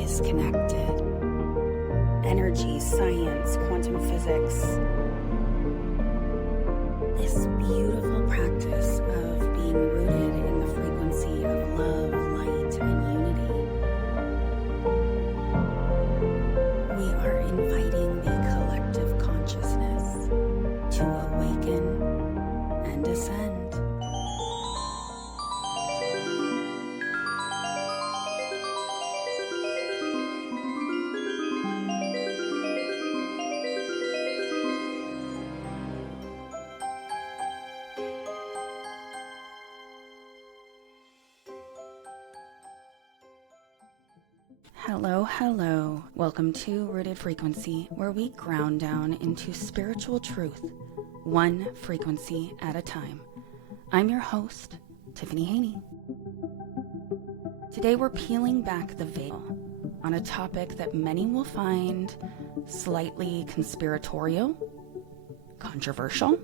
is connected. Energy, science, quantum physics. This beautiful practice of being rooted in the frequency of love, light, and unity. We are inviting the collective consciousness to awaken and ascend. Hello. Welcome to Rooted Frequency, where we ground down into spiritual truth, one frequency at a time. I'm your host, Tiffany Haney. Today we're peeling back the veil on a topic that many will find slightly conspiratorial, controversial,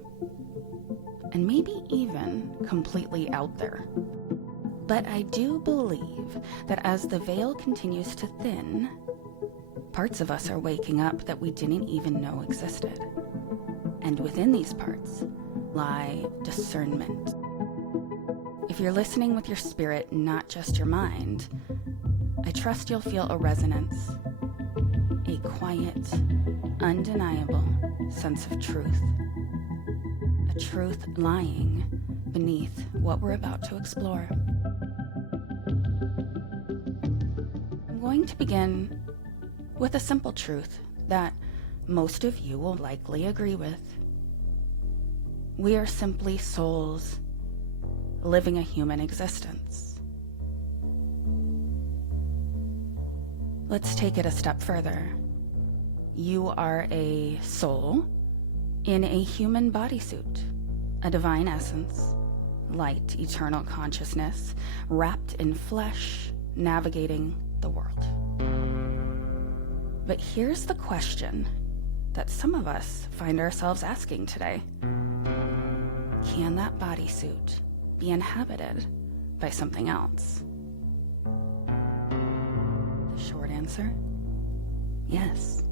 and maybe even completely out there. But I do believe that as the veil continues to thin, parts of us are waking up that we didn't even know existed. And within these parts lie discernment. If you're listening with your spirit, not just your mind, I trust you'll feel a resonance, a quiet, undeniable sense of truth. A truth lying beneath what we're about to explore. I'm going to begin with a simple truth that most of you will likely agree with. We are simply souls living a human existence. Let's take it a step further. You are a soul in a human bodysuit, a divine essence, light, eternal consciousness, wrapped in flesh, navigating the world. But here's the question that some of us find ourselves asking today. Can that bodysuit be inhabited by something else? The short answer, yes.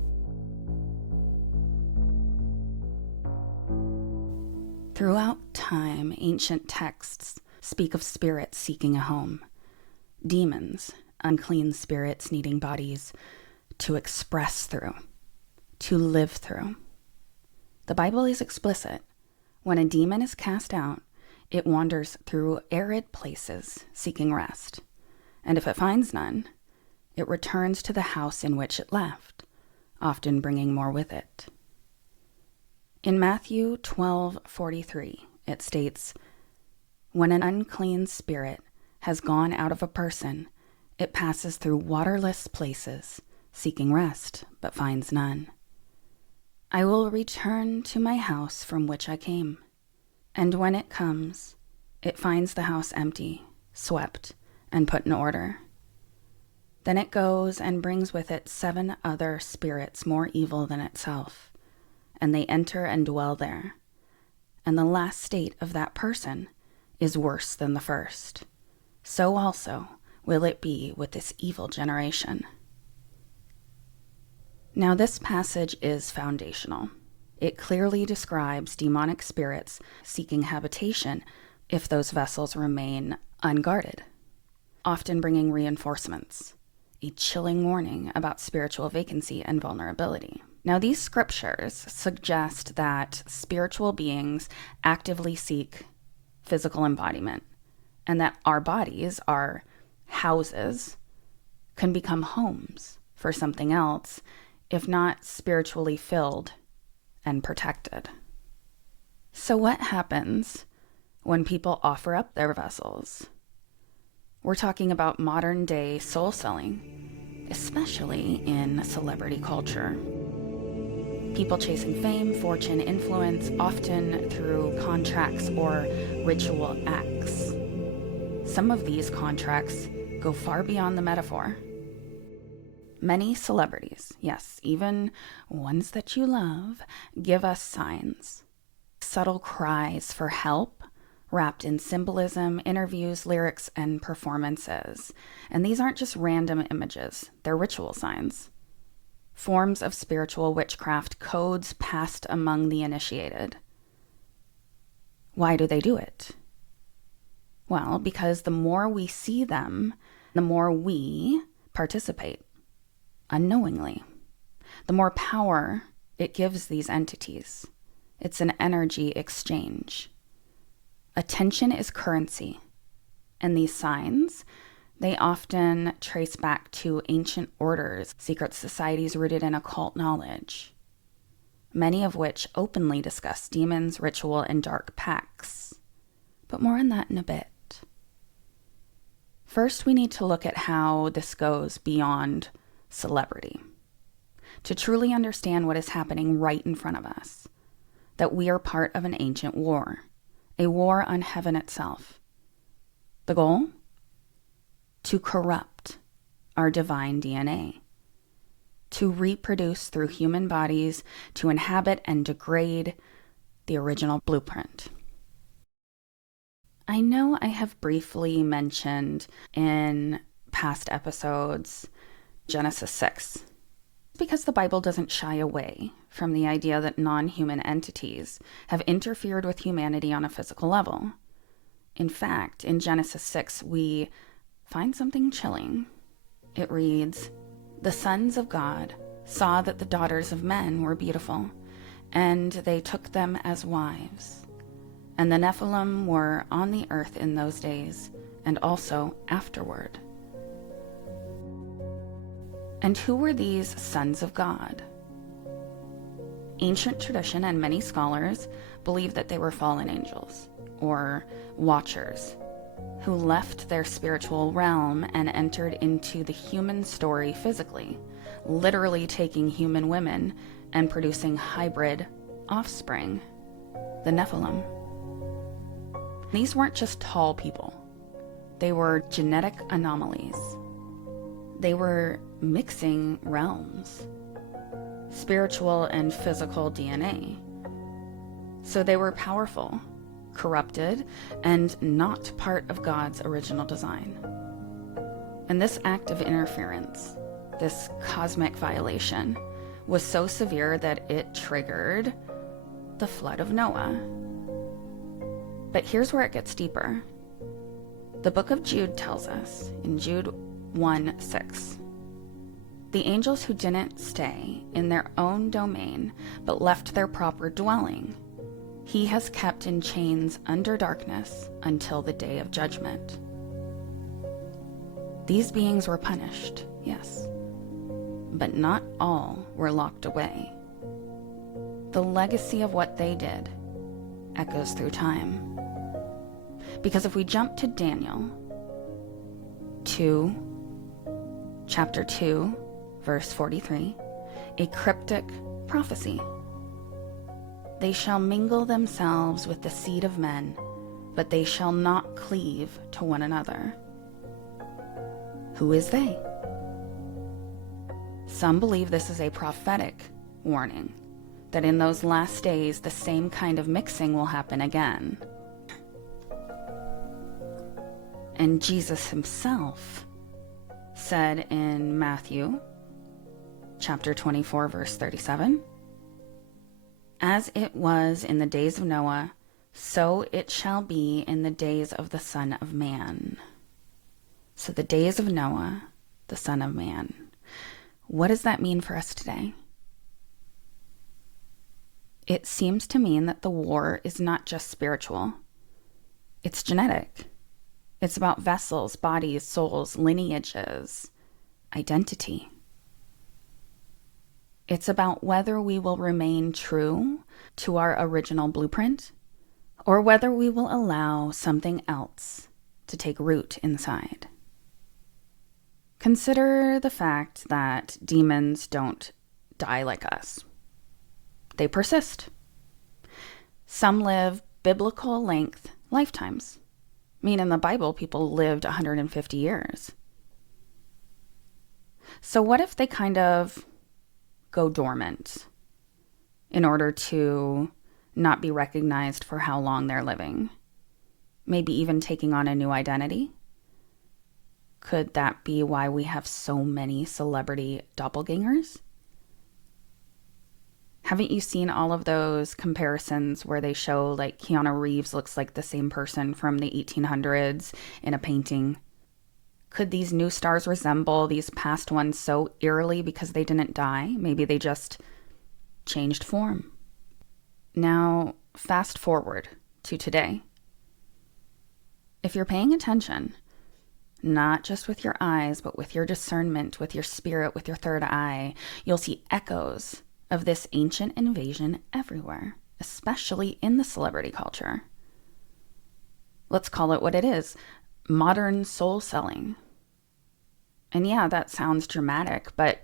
Throughout time, ancient texts speak of spirits seeking a home, demons, unclean spirits needing bodies to express through, to live through. The Bible is explicit. When a demon is cast out, it wanders through arid places seeking rest, and if it finds none, it returns to the house in which it left, often bringing more with it. In Matthew 12:43, it states, "When an unclean spirit has gone out of a person, it passes through waterless places, seeking rest, but finds none. I will return to my house from which I came. And when it comes, it finds the house empty, swept, and put in order. Then it goes and brings with it 7 other spirits more evil than itself, and they enter and dwell there. And the last state of that person is worse than the first. So also will it be with this evil generation." Now, this passage is foundational. It clearly describes demonic spirits seeking habitation if those vessels remain unguarded, often bringing reinforcements, a chilling warning about spiritual vacancy and vulnerability. Now, these scriptures suggest that spiritual beings actively seek physical embodiment, and that our bodies, our houses, can become homes for something else if not spiritually filled and protected. So what happens when people offer up their vessels? We're talking about modern day soul selling, especially in celebrity culture. People chasing fame, fortune, influence, often through contracts or ritual acts. Some of these contracts go far beyond the metaphor. Many celebrities, yes, even ones that you love, give us signs, subtle cries for help, wrapped in symbolism, interviews, lyrics, and performances. And these aren't just random images, they're ritual signs. Forms of spiritual witchcraft, codes passed among the initiated. Why do they do it? Well, because the more we see them, the more we participate unknowingly. The more power it gives these entities. It's an energy exchange. Attention is currency, and these signs, they often trace back to ancient orders, secret societies rooted in occult knowledge, many of which openly discuss demons, ritual, and dark pacts. But more on that in a bit. First, we need to look at how this goes beyond celebrity. To truly understand what is happening right in front of us, that we are part of an ancient war, a war on heaven itself. The goal? To corrupt our divine DNA, to reproduce through human bodies, to inhabit and degrade the original blueprint. I know I have briefly mentioned in past episodes Genesis 6, because the Bible doesn't shy away from the idea that non-human entities have interfered with humanity on a physical level. In fact, in Genesis 6, we find something chilling. It reads, "The sons of God saw that the daughters of men were beautiful, and they took them as wives. And the Nephilim were on the earth in those days, and also afterward." And who were these sons of God? Ancient tradition and many scholars believe that they were fallen angels, or watchers, who left their spiritual realm and entered into the human story physically, literally taking human women and producing hybrid offspring, the Nephilim. These weren't just tall people. They were genetic anomalies. They were mixing realms, spiritual and physical DNA. So they were powerful, corrupted, and not part of God's original design. And this act of interference, this cosmic violation, was so severe that it triggered the flood of Noah. But here's where it gets deeper. The book of Jude tells us, in Jude 1:6, "The angels who didn't stay in their own domain, but left their proper dwelling, he has kept in chains under darkness until the day of judgment." These beings were punished, yes, but not all were locked away. The legacy of what they did echoes through time. Because if we jump to Daniel 2, chapter 2, verse 43, a cryptic prophecy. "They shall mingle themselves with the seed of men, but they shall not cleave to one another." Who is they? Some believe this is a prophetic warning, that in those last days the same kind of mixing will happen again. And Jesus himself said in Matthew chapter 24, verse 37, "As it was in the days of Noah, so it shall be in the days of the Son of Man." So the days of Noah, the Son of Man. What does that mean for us today? It seems to mean that the war is not just spiritual. It's genetic. It's about vessels, bodies, souls, lineages, identity. It's about whether we will remain true to our original blueprint or whether we will allow something else to take root inside. Consider the fact that demons don't die like us. They persist. Some live biblical length lifetimes. I mean, in the Bible, people lived 150 years. So what if they kind of go dormant in order to not be recognized for how long they're living? Maybe even taking on a new identity? Could that be why we have so many celebrity doppelgangers? Haven't you seen all of those comparisons where they show like Keanu Reeves looks like the same person from the 1800s in a painting? Could these new stars resemble these past ones so eerily because they didn't die? Maybe they just changed form. Now, fast forward to today. If you're paying attention, not just with your eyes, but with your discernment, with your spirit, with your third eye, you'll see echoes of this ancient invasion everywhere, especially in the celebrity culture. Let's call it what it is, modern soul selling. And yeah, that sounds dramatic, but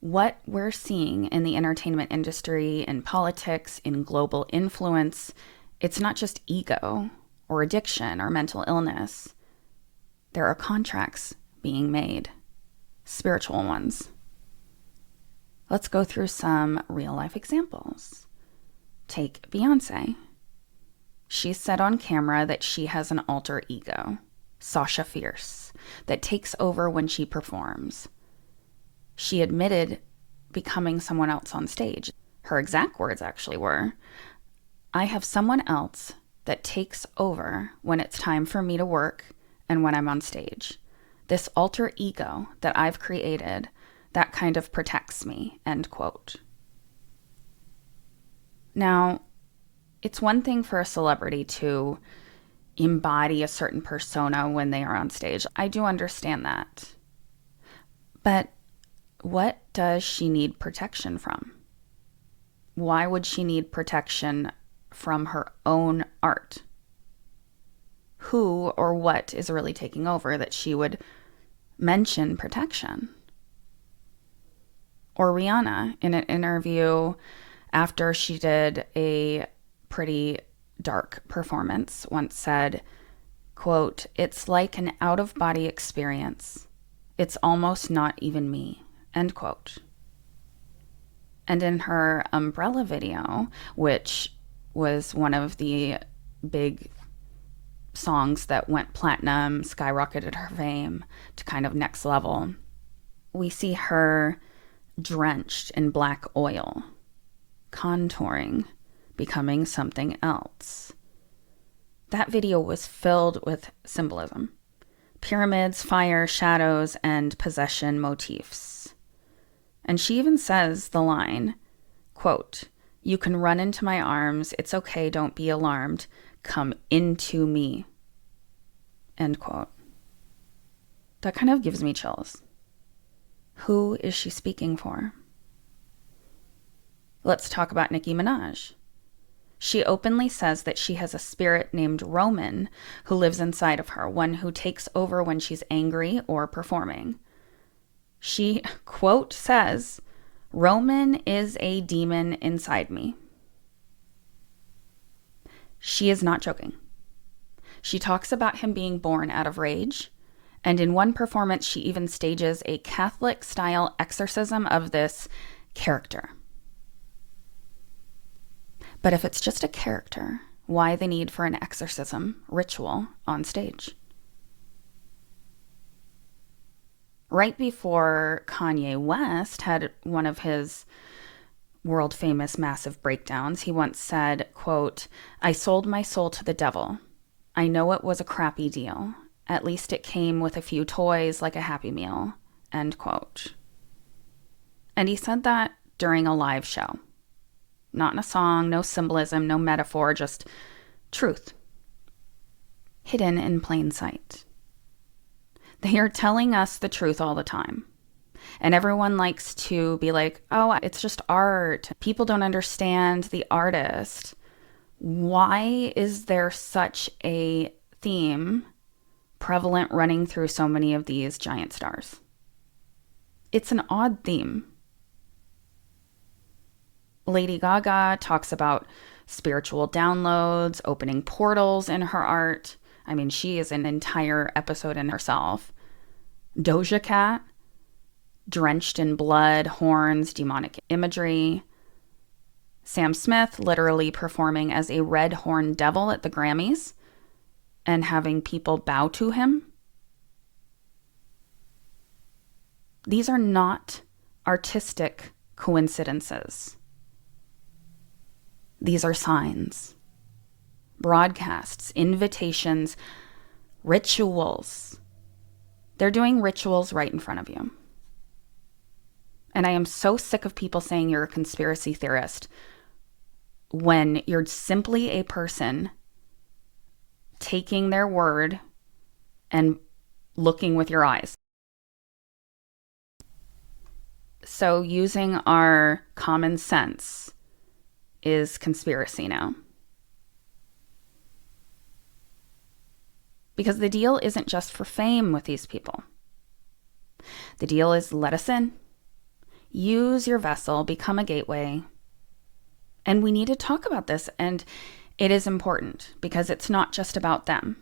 what we're seeing in the entertainment industry, in politics, in global influence, it's not just ego or addiction or mental illness. There are contracts being made, spiritual ones. Let's go through some real-life examples. Take Beyonce. She said on camera that she has an alter ego, Sasha Fierce, that takes over when she performs. She admitted becoming someone else on stage. Her exact words actually were, "I have someone else that takes over when it's time for me to work and when I'm on stage. This alter ego that I've created, that kind of protects me," end quote. Now, it's one thing for a celebrity to embody a certain persona when they are on stage. I do understand that. But what does she need protection from? Why would she need protection from her own art? Who or what is really taking over that she would mention protection? Or Rihanna, in an interview after she did a pretty dark performance, once said, quote, "It's like an out-of-body experience. It's almost not even me," end quote. And in her Umbrella video, which was one of the big songs that went platinum, skyrocketed her fame to kind of next level, we see her drenched in black oil, contouring, becoming something else. That video was filled with symbolism. Pyramids, fire, shadows, and possession motifs. And she even says the line, quote, "You can run into my arms. It's okay. Don't be alarmed. Come into me," end quote. That kind of gives me chills. Who is she speaking for? Let's talk about Nicki Minaj. She openly says that she has a spirit named Roman who lives inside of her, one who takes over when she's angry or performing. She, quote, says, "Roman is a demon inside me." She is not joking. She talks about him being born out of rage, and in one performance, she even stages a Catholic-style exorcism of this character. But if it's just a character, why the need for an exorcism ritual on stage? Right before Kanye West had one of his world-famous massive breakdowns, he once said, quote, "I sold my soul to the devil. I know it was a crappy deal. At least it came with a few toys like a Happy Meal," end quote. And he said that during a live show. Not in a song, no symbolism, no metaphor, just truth. Hidden in plain sight. They are telling us the truth all the time. And everyone likes to be like, "Oh, it's just art. People don't understand the artist." Why is there such a theme prevalent running through so many of these giant stars? It's an odd theme. Lady Gaga talks about spiritual downloads, opening portals in her art. I mean, she is an entire episode in herself. Doja Cat, drenched in blood, horns, demonic imagery. Sam Smith literally performing as a red horned devil at the Grammys. and having people bow to him. These are not artistic coincidences. These are signs, broadcasts, invitations, rituals. They're doing rituals right in front of you. And I am so sick of people saying you're a conspiracy theorist when you're simply a person taking their word and looking with your eyes. So using our common sense is conspiracy now. Because the deal isn't just for fame with these people. The deal is let us in. Use your vessel, become a gateway. And we need to talk about this, and it is important because it's not just about them.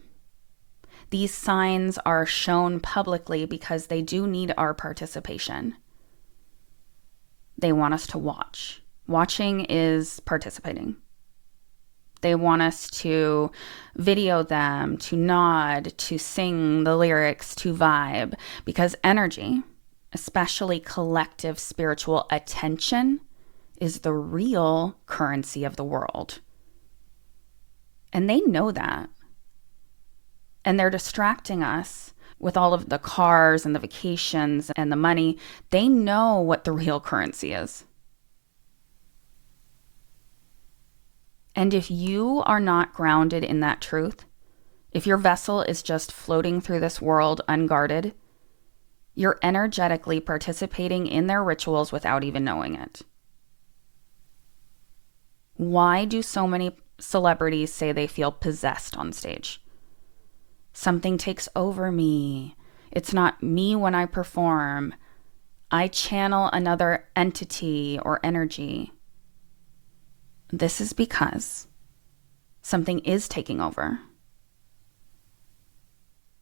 These signs are shown publicly because they do need our participation. They want us to watch. Watching is participating. They want us to video them, to nod, to sing the lyrics, to vibe, because energy, especially collective spiritual attention, is the real currency of the world. And they know that. And they're distracting us with all of the cars and the vacations and the money. They know what the real currency is. And if you are not grounded in that truth, if your vessel is just floating through this world unguarded, you're energetically participating in their rituals without even knowing it. Why do so many celebrities say they feel possessed on stage? Something takes over me. It's not me when I perform. I channel another entity or energy. This is because something is taking over.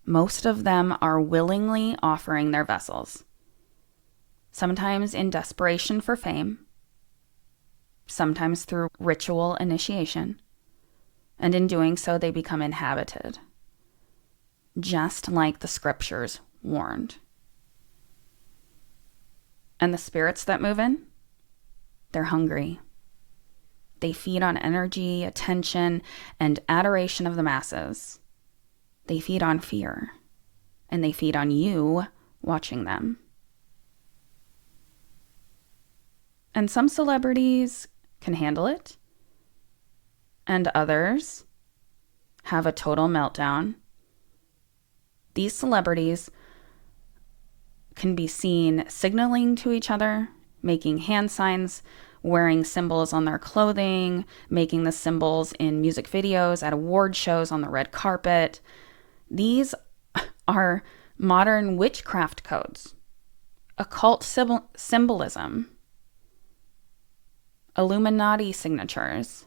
Most of them are willingly offering their vessels, sometimes in desperation for fame, sometimes through ritual initiation, and in doing so they become inhabited, just like the scriptures warned. And the spirits that move in, they're hungry. They feed on energy, attention, and adoration of the masses. They feed on fear, and they feed on you watching them. And some celebrities can handle it, and others have a total meltdown. These celebrities can be seen signaling to each other, making hand signs, wearing symbols on their clothing, making the symbols in music videos, at award shows, on the red carpet. These are modern witchcraft codes, occult symbolism, Illuminati signatures.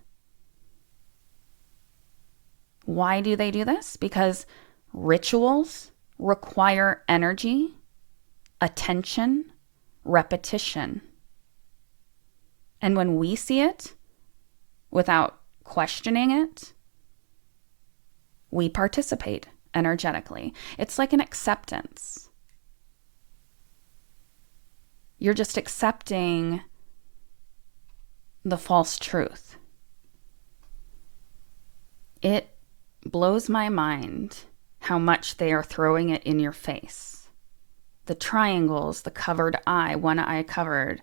Why do they do this? Because rituals require energy, attention, repetition. And when we see it, without questioning it, we participate energetically. It's like an acceptance. You're just accepting the false truth. It blows my mind how much they are throwing it in your face. The triangles, the covered eye, one eye covered,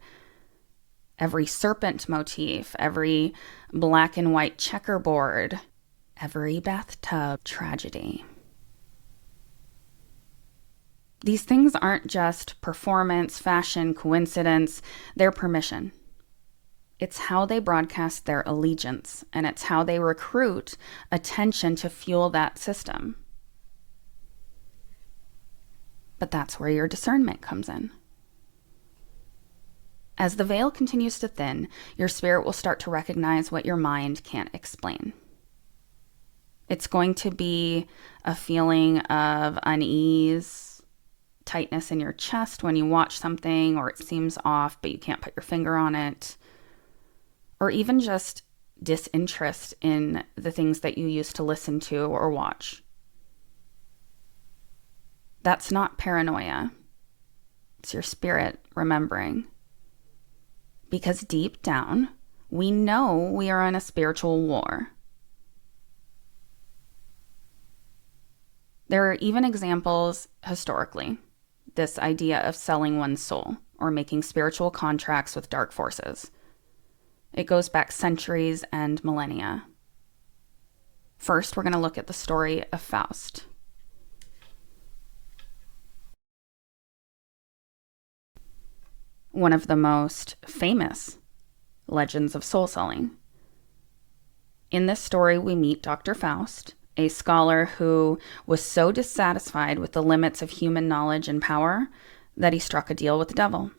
every serpent motif, every black and white checkerboard, every bathtub tragedy. These things aren't just performance, fashion, coincidence, they're permission. It's how they broadcast their allegiance, and it's how they recruit attention to fuel that system. But that's where your discernment comes in. As the veil continues to thin, your spirit will start to recognize what your mind can't explain. It's going to be a feeling of unease, tightness in your chest when you watch something, or it seems off, but you can't put your finger on it. Or even just disinterest in the things that you used to listen to or watch. That's not paranoia. It's your spirit remembering. Because deep down, we know we are in a spiritual war. There are even examples historically, this idea of selling one's soul or making spiritual contracts with dark forces. It goes back centuries and millennia. First, we're going to look at the story of Faust. One of the most famous legends of soul selling. In this story, we meet Dr. Faust, a scholar who was so dissatisfied with the limits of human knowledge and power that he struck a deal with the devil.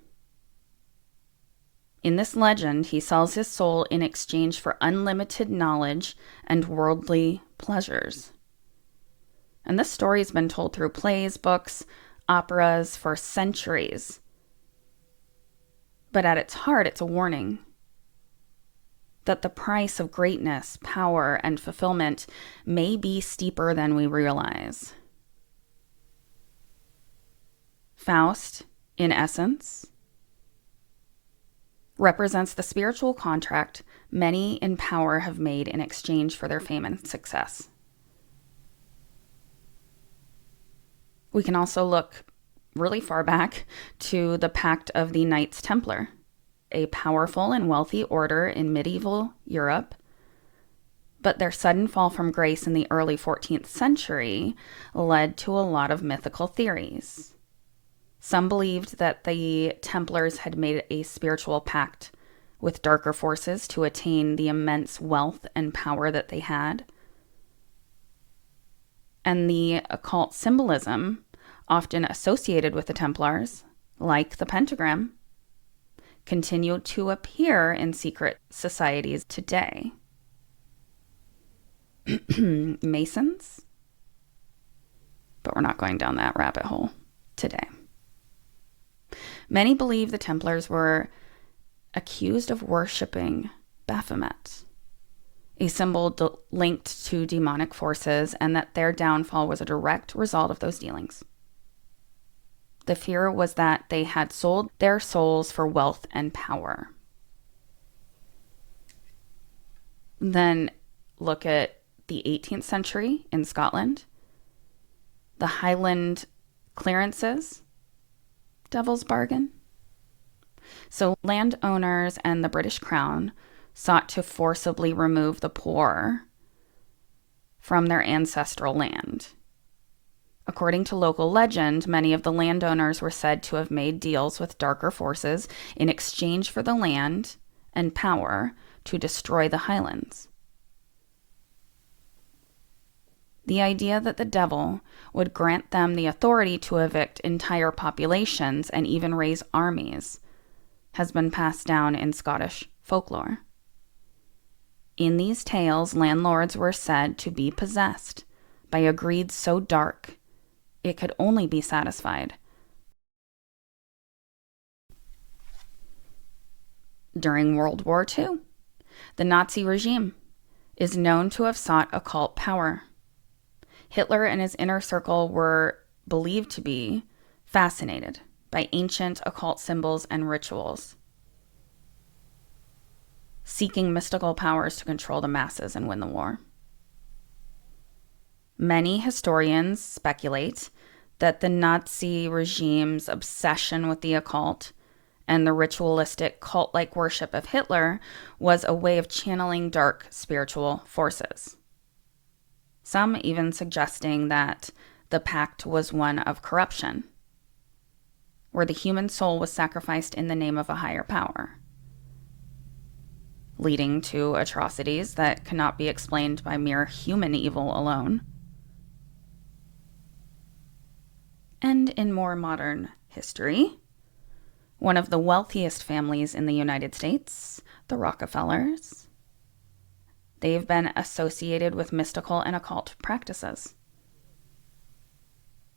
In this legend, he sells his soul in exchange for unlimited knowledge and worldly pleasures. And this story has been told through plays, books, operas for centuries. But at its heart, it's a warning that the price of greatness, power, and fulfillment may be steeper than we realize. Faust, in essence, represents the spiritual contract many in power have made in exchange for their fame and success. We can also look really far back to the Pact of the Knights Templar, a powerful and wealthy order in medieval Europe, but their sudden fall from grace in the early 14th century led to a lot of mythical theories. Some believed that the Templars had made a spiritual pact with darker forces to attain the immense wealth and power that they had. And the occult symbolism often associated with the Templars, like the pentagram, continue to appear in secret societies today. Masons? But we're not going down that rabbit hole today. Many believe the Templars were accused of worshipping Baphomet, a symbol linked to demonic forces, and that their downfall was a direct result of those dealings. The fear was that they had sold their souls for wealth and power. Then look at the 18th century in Scotland. The Highland clearances, devil's bargain. So landowners and the British Crown sought to forcibly remove the poor from their ancestral land. According to local legend, many of the landowners were said to have made deals with darker forces in exchange for the land and power to destroy the Highlands. The idea that the devil would grant them the authority to evict entire populations and even raise armies has been passed down in Scottish folklore. In these tales, landlords were said to be possessed by a greed so dark it could only be satisfied. During World War II, the Nazi regime is known to have sought occult power. Hitler and his inner circle were believed to be fascinated by ancient occult symbols and rituals, seeking mystical powers to control the masses and win the war. Many historians speculate that the Nazi regime's obsession with the occult and the ritualistic cult-like worship of Hitler was a way of channeling dark spiritual forces. Some even suggesting that the pact was one of corruption, where the human soul was sacrificed in the name of a higher power, leading to atrocities that cannot be explained by mere human evil alone. And in more modern history, one of the wealthiest families in the United States, the Rockefellers, they've been associated with mystical and occult practices.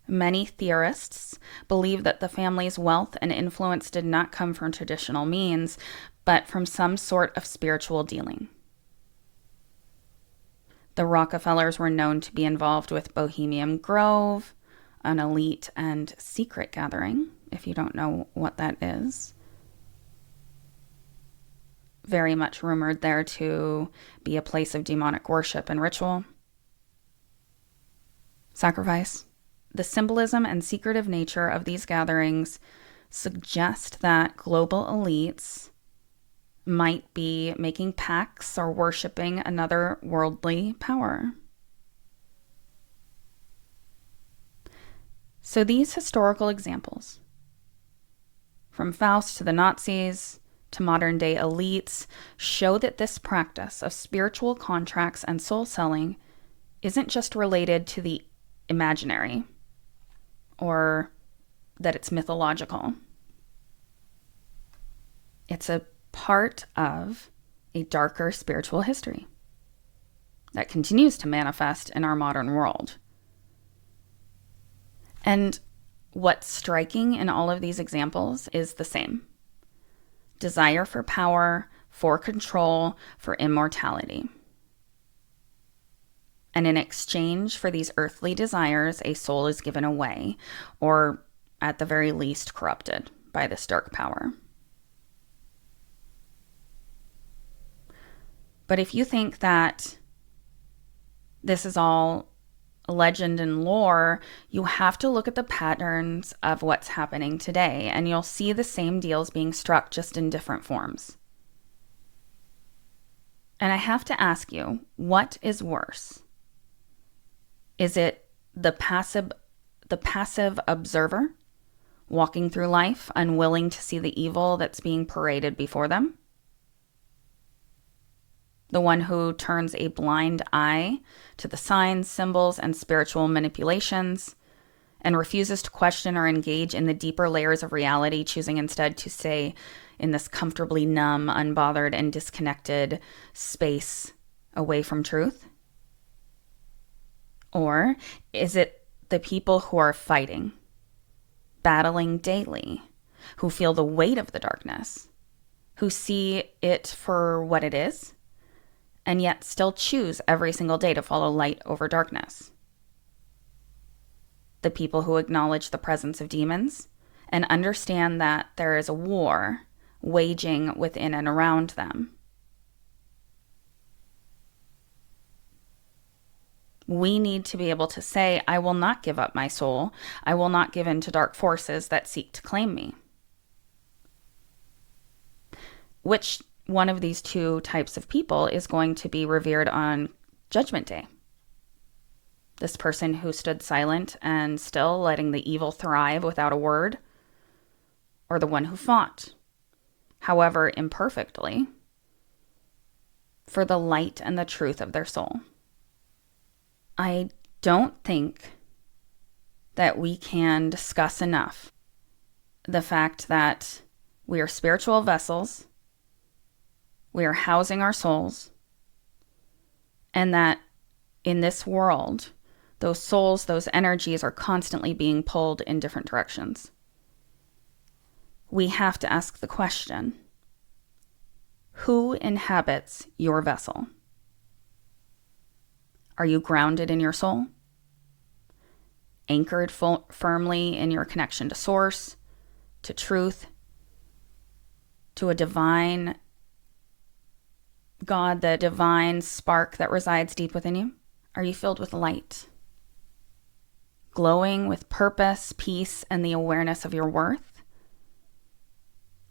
Many theorists believe that the family's wealth and influence did not come from traditional means, but from some sort of spiritual dealing. The Rockefellers were known to be involved with Bohemian Grove, an elite and secret gathering, if you don't know what that is. Very much rumored there to be a place of demonic worship and ritual. Sacrifice. The symbolism and secretive nature of these gatherings suggest that global elites might be making pacts or worshiping another worldly power. So these historical examples, from Faust to the Nazis to modern day elites, show that this practice of spiritual contracts and soul selling isn't just related to the imaginary or that it's mythological. It's a part of a darker spiritual history that continues to manifest in our modern world. And what's striking in all of these examples is the same: desire for power, for control, for immortality. And in exchange for these earthly desires, a soul is given away, or at the very least corrupted by this dark power. But if you think that this is all legend and lore, you have to look at the patterns of what's happening today, and you'll see the same deals being struck, just in different forms. And I have to ask you, what is worse? Is it the passive observer walking through life, unwilling to see the evil that's being paraded before them? The one who turns a blind eye to the signs, symbols, and spiritual manipulations, and refuses to question or engage in the deeper layers of reality, choosing instead to stay in this comfortably numb, unbothered, and disconnected space away from truth? Or is it the people who are fighting, battling daily, who feel the weight of the darkness, who see it for what it is, and yet still choose every single day to follow light over darkness? The people who acknowledge the presence of demons and understand that there is a war waging within and around them. We need to be able to say, I will not give up my soul. I will not give in to dark forces that seek to claim me. Which one of these two types of people is going to be revered on Judgment Day? This person who stood silent and still letting the evil thrive without a word? Or the one who fought, however imperfectly, for the light and the truth of their soul? I don't think that we can discuss enough the fact that we are spiritual vessels, we are housing our souls, and that in this world, those souls, those energies are constantly being pulled in different directions. We have to ask the question, who inhabits your vessel? Are you grounded in your soul? Anchored firmly in your connection to source, to truth, to a divine God, the divine spark that resides deep within you? Are you filled with light, glowing with purpose, peace, and the awareness of your worth?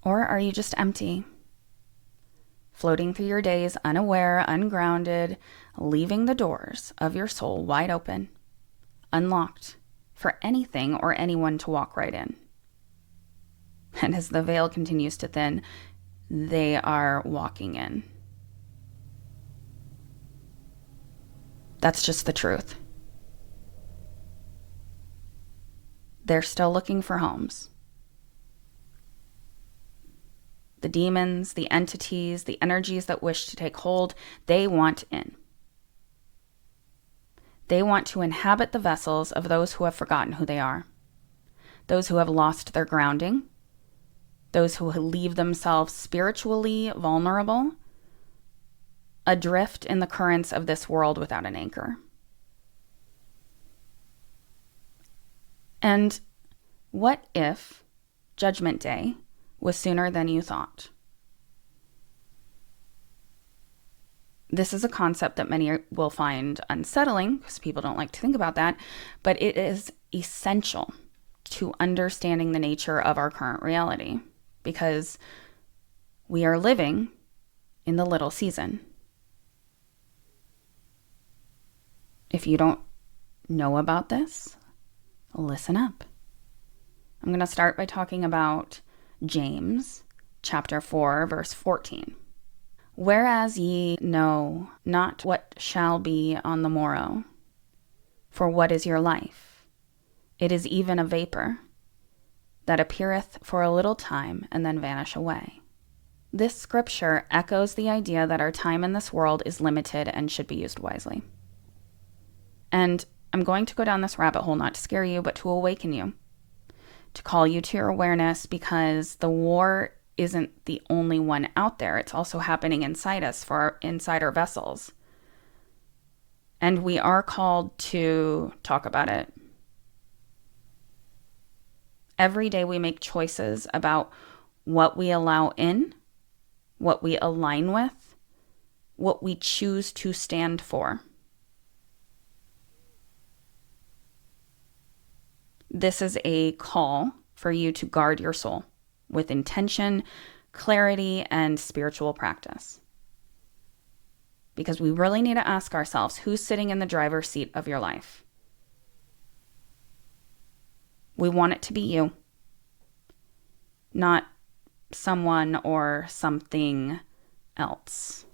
Or are you just empty, floating through your days unaware, ungrounded, leaving the doors of your soul wide open, unlocked for anything or anyone to walk right in? And as the veil continues to thin, they are walking in. That's just the truth. They're still looking for homes. The demons, the entities, the energies that wish to take hold, they want in. They want to inhabit the vessels of those who have forgotten who they are, those who have lost their grounding, those who leave themselves spiritually vulnerable, adrift in the currents of this world without an anchor. And what if Judgment Day was sooner than you thought? This is a concept that many will find unsettling because people don't like to think about that, but it is essential to understanding the nature of our current reality because we are living in the little season. If you don't know about this, listen up. I'm going to start by talking about James chapter 4, verse 14. Whereas ye know not what shall be on the morrow, for what is your life? It is even a vapor that appeareth for a little time and then vanish away. This scripture echoes the idea that our time in this world is limited and should be used wisely. And I'm going to go down this rabbit hole not to scare you, but to awaken you, to call you to your awareness, because the war isn't the only one out there. It's also happening inside us, inside our vessels. And we are called to talk about it. Every day we make choices about what we allow in, what we align with, what we choose to stand for. This is a call for you to guard your soul with intention, clarity, and spiritual practice. Because we really need to ask ourselves, who's sitting in the driver's seat of your life? We want it to be you, not someone or something else.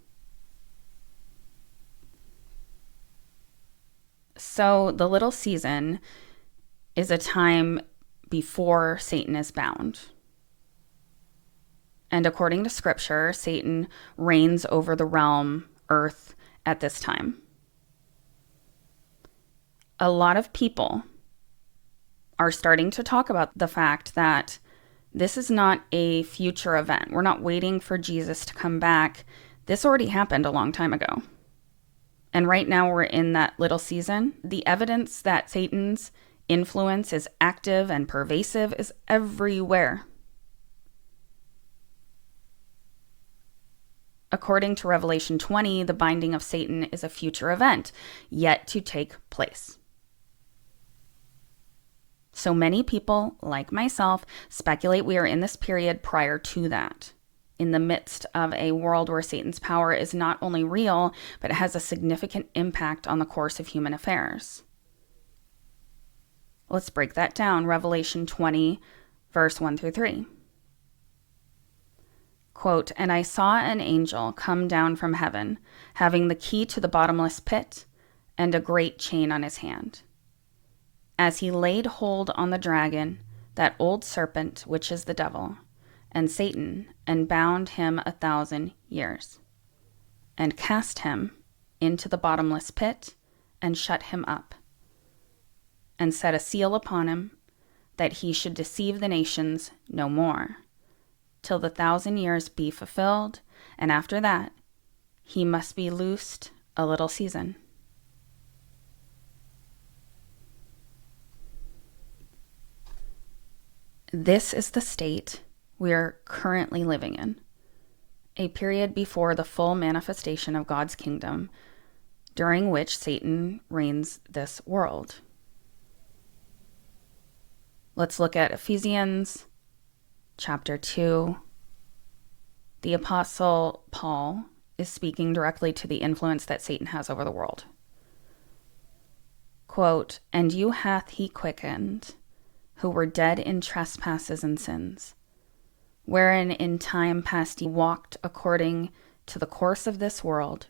So the little season is a time before Satan is bound. And according to scripture, Satan reigns over the realm, earth, at this time. A lot of people are starting to talk about the fact that this is not a future event. We're not waiting for Jesus to come back. This already happened a long time ago. And right now we're in that little season. The evidence that Satan's influence is active and pervasive is everywhere. According to Revelation 20, the binding of Satan is a future event, yet to take place. So many people, like myself, speculate we are in this period prior to that, in the midst of a world where Satan's power is not only real, but it has a significant impact on the course of human affairs. Let's break that down. Revelation 20, verse 1 through 3. Quote, "And I saw an angel come down from heaven, having the key to the bottomless pit and a great chain on his hand. As he laid hold on the dragon, that old serpent, which is the devil, and Satan, and bound him 1,000 years, and cast him into the bottomless pit, and shut him up, and set a seal upon him, that he should deceive the nations no more, till the 1,000 years be fulfilled, and after that he must be loosed a little season." This is the state we are currently living in, a period before the full manifestation of God's kingdom, during which Satan reigns this world. Let's look at Ephesians chapter 2. The Apostle Paul is speaking directly to the influence that Satan has over the world. Quote, "And you hath he quickened, who were dead in trespasses and sins, wherein in time past ye walked according to the course of this world,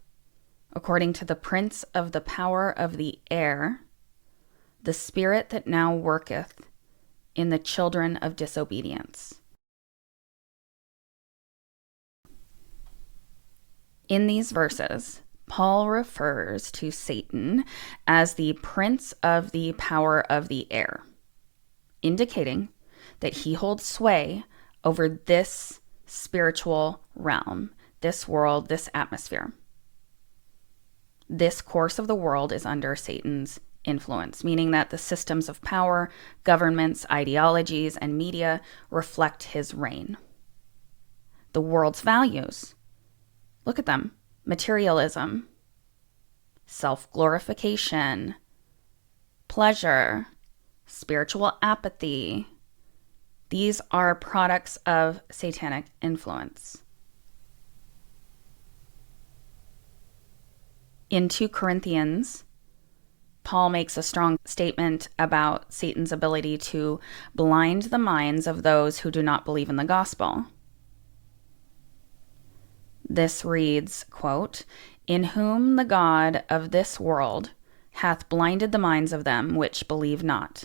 according to the prince of the power of the air, the spirit that now worketh in the children of disobedience." In these verses, Paul refers to Satan as the prince of the power of the air, indicating that he holds sway over this spiritual realm, this world, this atmosphere. This course of the world is under Satan's influence, meaning that the systems of power, governments, ideologies, and media reflect his reign. The world's values, look at them: materialism, self-glorification, pleasure, spiritual apathy. These are products of satanic influence. In 2 Corinthians, Paul makes a strong statement about Satan's ability to blind the minds of those who do not believe in the gospel. This reads, quote, "In whom the God of this world hath blinded the minds of them which believe not,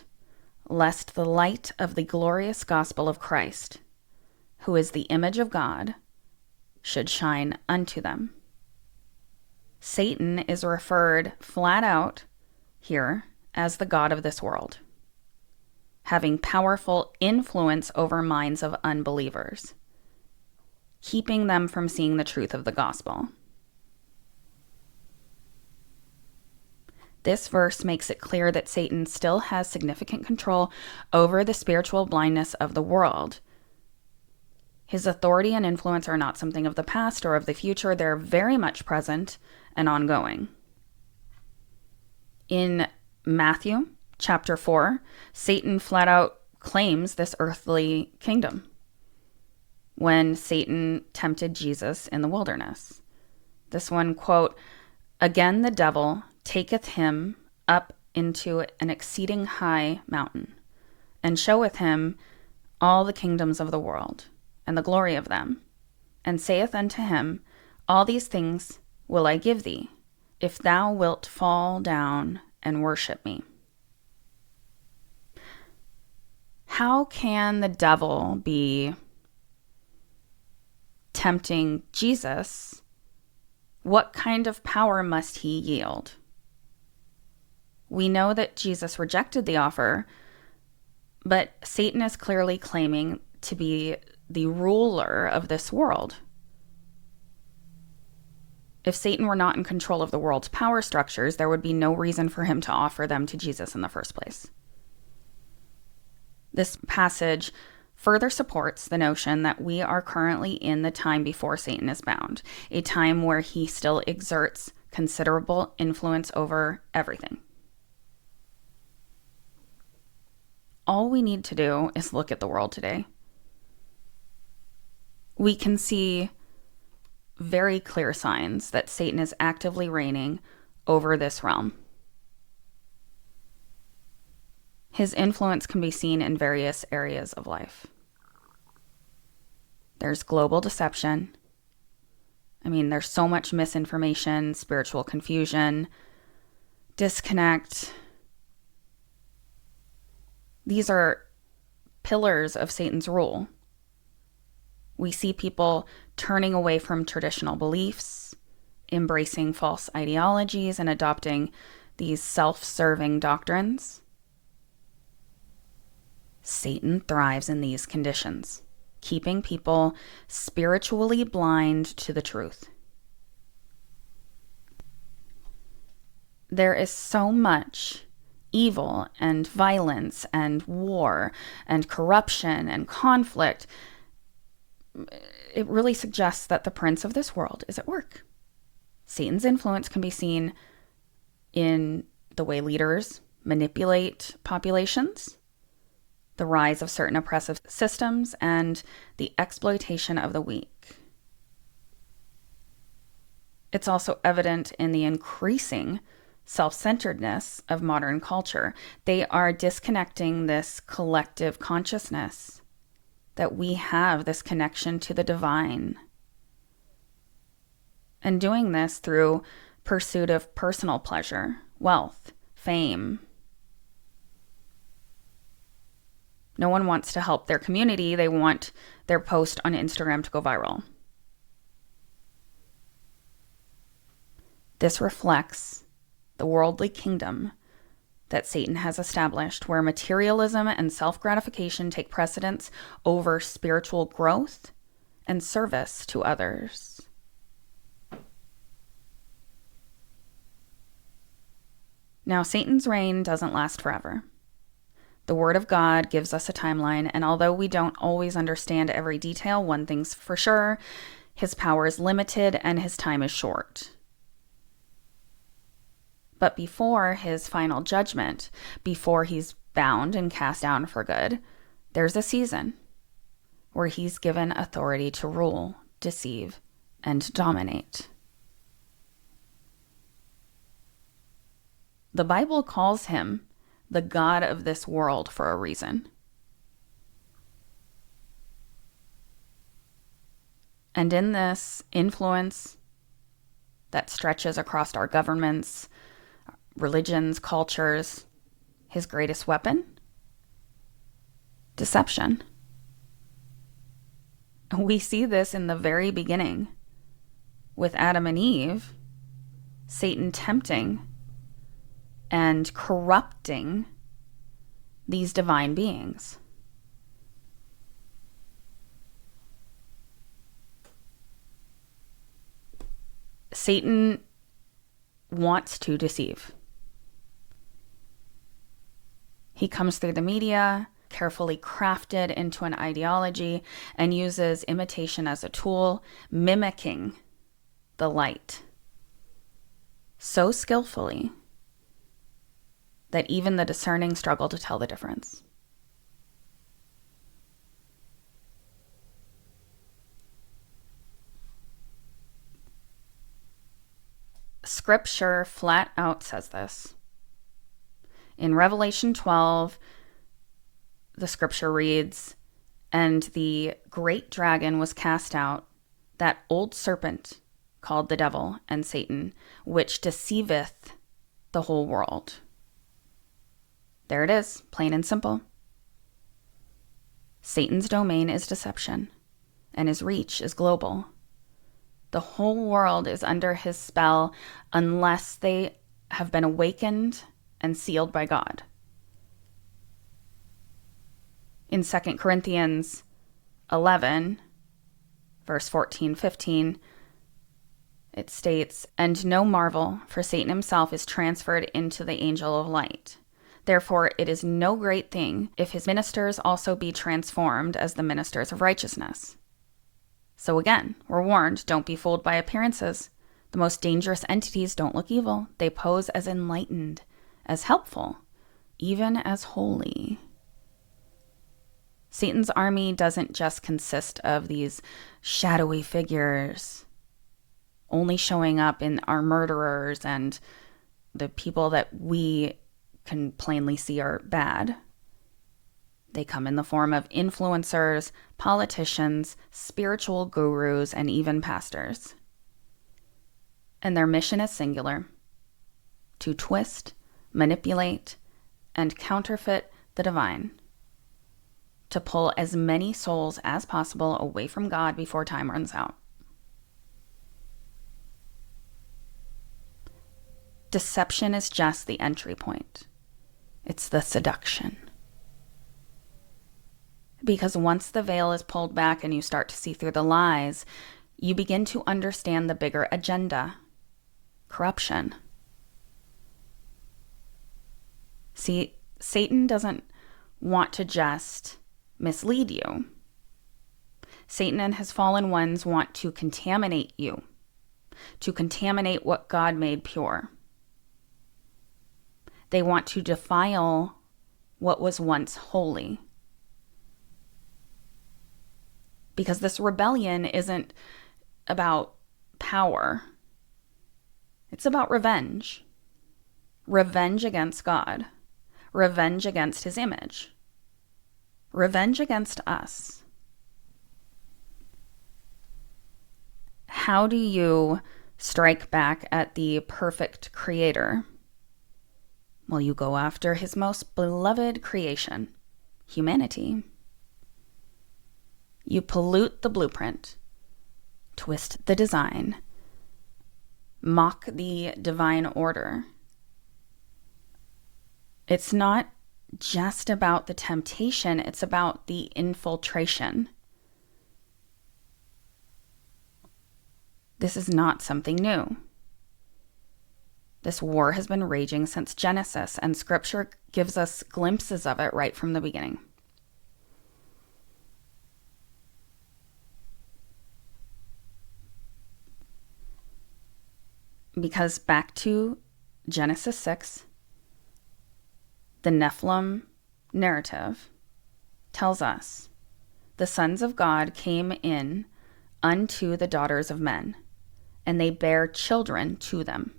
lest the light of the glorious gospel of Christ, who is the image of God, should shine unto them." Satan is referred flat out here as the god of this world, having powerful influence over minds of unbelievers, keeping them from seeing the truth of the gospel. This verse makes it clear that Satan still has significant control over the spiritual blindness of the world. His authority and influence are not something of the past or of the future. They're very much present and ongoing. In Matthew chapter 4, Satan flat out claims this earthly kingdom when Satan tempted Jesus in the wilderness. This one, quote, "Again the devil taketh him up into an exceeding high mountain, and showeth him all the kingdoms of the world, and the glory of them, and saith unto him, All these things will I give thee, if thou wilt fall down and worship me." How can the devil be tempting Jesus? What kind of power must he yield? We know that Jesus rejected the offer, but Satan is clearly claiming to be the ruler of this world. If Satan were not in control of the world's power structures, there would be no reason for him to offer them to Jesus in the first place. This passage further supports the notion that we are currently in the time before Satan is bound, a time where he still exerts considerable influence over everything. All we need to do is look at the world today. We can see very clear signs that Satan is actively reigning over this realm. His influence can be seen in various areas of life. There's global deception. There's so much misinformation, spiritual confusion, disconnect. These are pillars of Satan's rule. We see people turning away from traditional beliefs, embracing false ideologies, and adopting these self-serving doctrines. Satan thrives in these conditions, keeping people spiritually blind to the truth. There is so much evil and violence and war and corruption and conflict. It really suggests that the prince of this world is at work. Satan's influence can be seen in the way leaders manipulate populations, the rise of certain oppressive systems, and the exploitation of the weak. It's also evident in the increasing self-centeredness of modern culture. They are disconnecting this collective consciousness that we have this connection to the divine. And doing this through pursuit of personal pleasure, wealth, fame. No one wants to help their community. They want their post on Instagram to go viral. This reflects the worldly kingdom that Satan has established, where materialism and self-gratification take precedence over spiritual growth and service to others. Now, Satan's reign doesn't last forever. The Word of God gives us a timeline, and although we don't always understand every detail, one thing's for sure: his power is limited and his time is short. But before his final judgment, before he's bound and cast down for good, there's a season where he's given authority to rule, deceive, and dominate. The Bible calls him the God of this world for a reason. And in this influence that stretches across our governments, religions, cultures, his greatest weapon? Deception. We see this in the very beginning with Adam and Eve, Satan tempting and corrupting these divine beings. Satan wants to deceive. He comes through the media, carefully crafted into an ideology, and uses imitation as a tool, mimicking the light so skillfully that even the discerning struggle to tell the difference. Scripture flat out says this. In Revelation 12, the scripture reads, "And the great dragon was cast out, that old serpent called the devil and Satan, which deceiveth the whole world." There it is, plain and simple. Satan's domain is deception, and his reach is global. The whole world is under his spell unless they have been awakened and sealed by God. In 2 Corinthians 11, verse 14-15, it states, "And no marvel, for Satan himself is transferred into the angel of light. Therefore it is no great thing if his ministers also be transformed as the ministers of righteousness." So again, we're warned, don't be fooled by appearances. The most dangerous entities don't look evil. They pose as enlightened, as helpful, even as holy. Satan's army doesn't just consist of these shadowy figures, only showing up in our murderers and the people that we can plainly see are bad. They come in the form of influencers, politicians, spiritual gurus, and even pastors. And their mission is singular: to twist, manipulate, and counterfeit the divine, to pull as many souls as possible away from God before time runs out. Deception is just the entry point. It's the seduction. Because once the veil is pulled back and you start to see through the lies, you begin to understand the bigger agenda: corruption. See, Satan doesn't want to just mislead you. Satan and his fallen ones want to contaminate you, to contaminate what God made pure. They want to defile what was once holy. Because this rebellion isn't about power. It's about revenge. Revenge against God. Revenge against his image. Revenge against us. How do you strike back at the perfect creator? Well, you go after his most beloved creation, humanity. You pollute the blueprint, twist the design, mock the divine order. It's not just about the temptation, it's about the infiltration. This is not something new. This war has been raging since Genesis, and Scripture gives us glimpses of it right from the beginning. Because back to Genesis 6, the Nephilim narrative tells us the sons of God came in unto the daughters of men, and they bare children to them.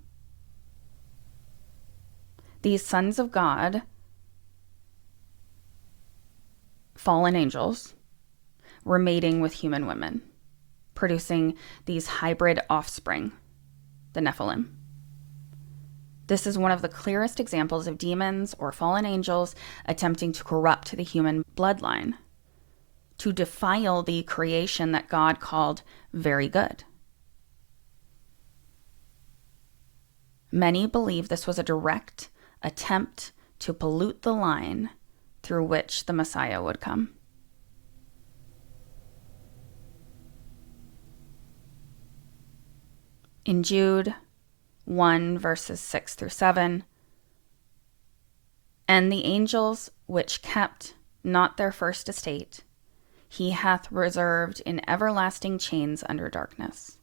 These sons of God, fallen angels, were mating with human women, producing these hybrid offspring, the Nephilim. This is one of the clearest examples of demons or fallen angels attempting to corrupt the human bloodline, to defile the creation that God called very good. Many believe this was a direct attempt to pollute the line through which the Messiah would come. In Jude 1, verses 6 through 7, and the angels which kept not their first estate, he hath reserved in everlasting chains under darkness.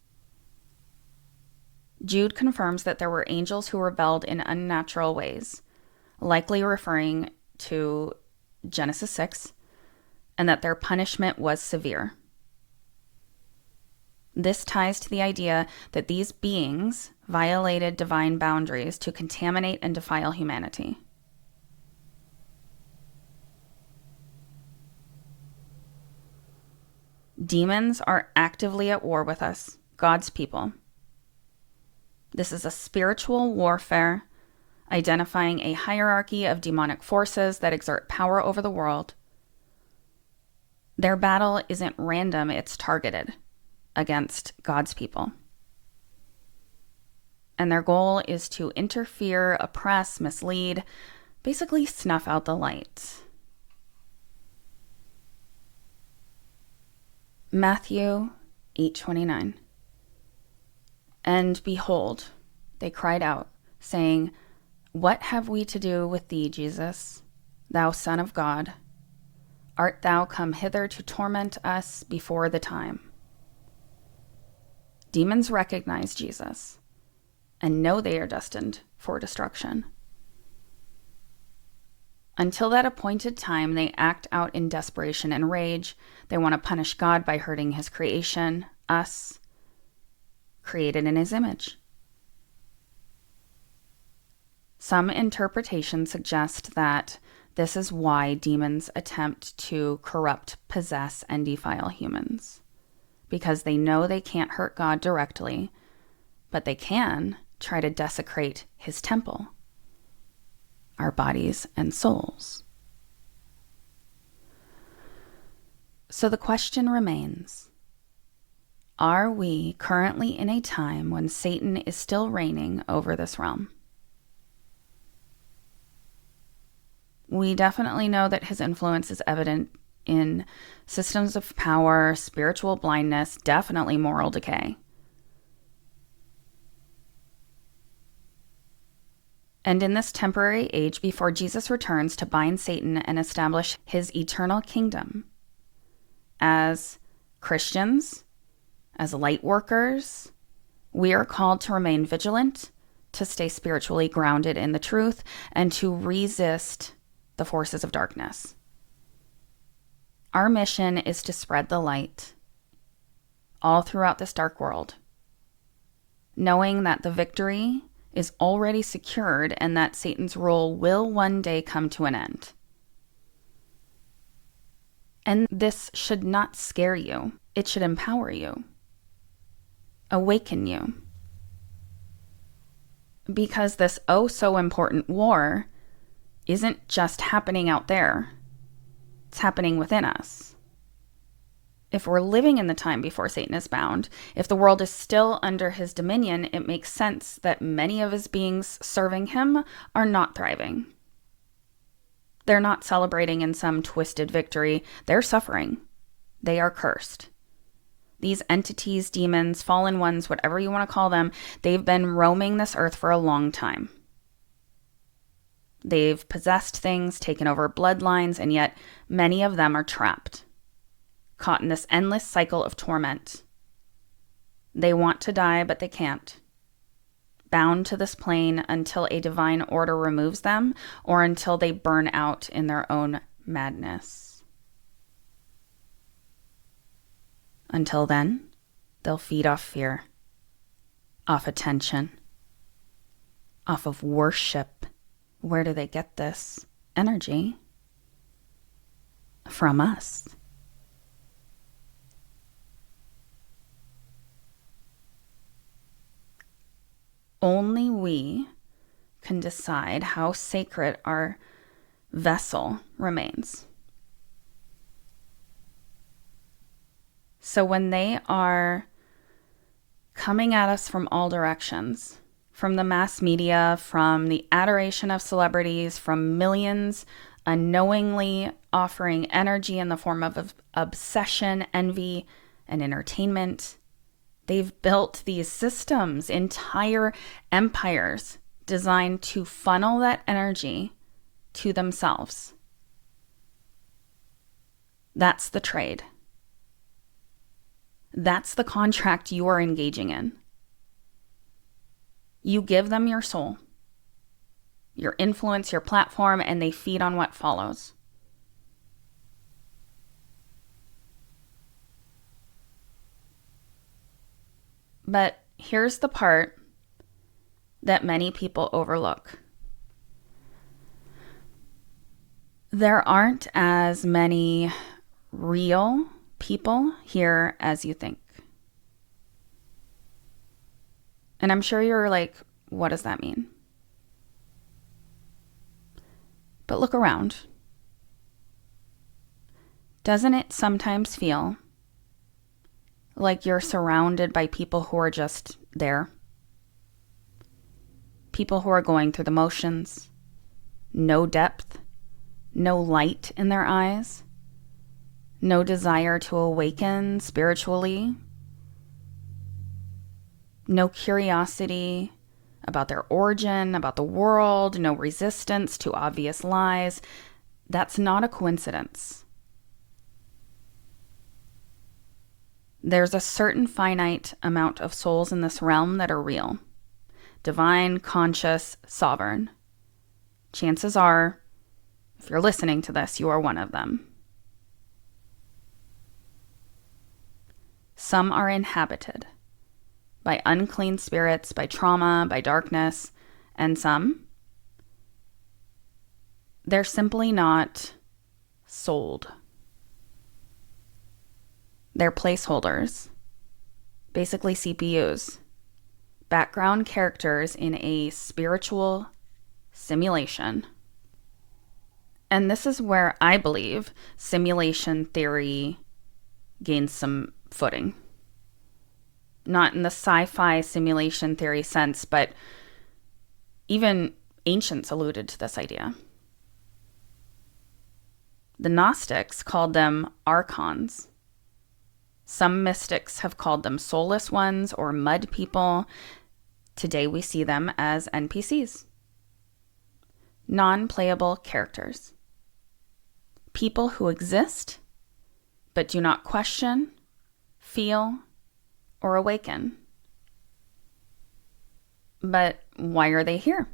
Jude confirms that there were angels who rebelled in unnatural ways, likely referring to Genesis 6, and that their punishment was severe. This ties to the idea that these beings violated divine boundaries to contaminate and defile humanity. Demons are actively at war with us, God's people. This is a spiritual warfare, identifying a hierarchy of demonic forces that exert power over the world. Their battle isn't random, it's targeted against God's people. And their goal is to interfere, oppress, mislead, basically snuff out the light. Matthew 8:29. And behold, they cried out, saying, What have we to do with thee, Jesus, thou Son of God? Art thou come hither to torment us before the time? Demons recognize Jesus and know they are destined for destruction. Until that appointed time, they act out in desperation and rage. They want to punish God by hurting his creation, us, created in his image. Some interpretations suggest that this is why demons attempt to corrupt, possess, and defile humans, because they know they can't hurt God directly, but they can try to desecrate his temple, our bodies and souls. So the question remains, are we currently in a time when Satan is still reigning over this realm? We definitely know that his influence is evident in systems of power, spiritual blindness, definitely moral decay. And in this temporary age before Jesus returns to bind Satan and establish his eternal kingdom, as Christians, as light workers, we are called to remain vigilant, to stay spiritually grounded in the truth, and to resist the forces of darkness. Our mission is to spread the light all throughout this dark world, knowing that the victory is already secured and that Satan's rule will one day come to an end. And this should not scare you. It should empower you, awaken you. Because this oh so important war isn't just happening out there. It's happening within us. If we're living in the time before Satan is bound, if the world is still under his dominion, it makes sense that many of his beings serving him are not thriving. They're not celebrating in some twisted victory. They're suffering. They are cursed. These entities, demons, fallen ones, whatever you want to call them, they've been roaming this earth for a long time. They've possessed things, taken over bloodlines, and yet many of them are trapped, caught in this endless cycle of torment. They want to die, but they can't. Bound to this plane until a divine order removes them or until they burn out in their own madness. Until then, they'll feed off fear, off attention, off of worship. Where do they get this energy? From us. Only we can decide how sacred our vessel remains. So when they are coming at us from all directions, from the mass media, from the adoration of celebrities, from millions unknowingly offering energy in the form of obsession, envy, and entertainment, they've built these systems, entire empires designed to funnel that energy to themselves. That's the trade. That's the contract you are engaging in. You give them your soul, your influence, your platform, and they feed on what follows. But here's the part that many people overlook. There aren't as many real people here as you think. And I'm sure you're like, what does that mean? But look around. Doesn't it sometimes feel like you're surrounded by people who are just there? People who are going through the motions, no depth, no light in their eyes, no desire to awaken spiritually, no curiosity about their origin, about the world, no resistance to obvious lies. That's not a coincidence. There's a certain finite amount of souls in this realm that are real, divine, conscious, sovereign. Chances are, if you're listening to this, you are one of them. Some are inhabited by unclean spirits, by trauma, by darkness, and some, they're simply not sold. They're placeholders, basically CPUs, background characters in a spiritual simulation. And this is where I believe simulation theory gains some footing. Not in the sci-fi simulation theory sense, but even ancients alluded to this idea. The Gnostics called them archons. Some mystics have called them soulless ones or mud people. Today we see them as NPCs. Non-playable characters. People who exist, but do not question, feel, or awaken. But why are they here?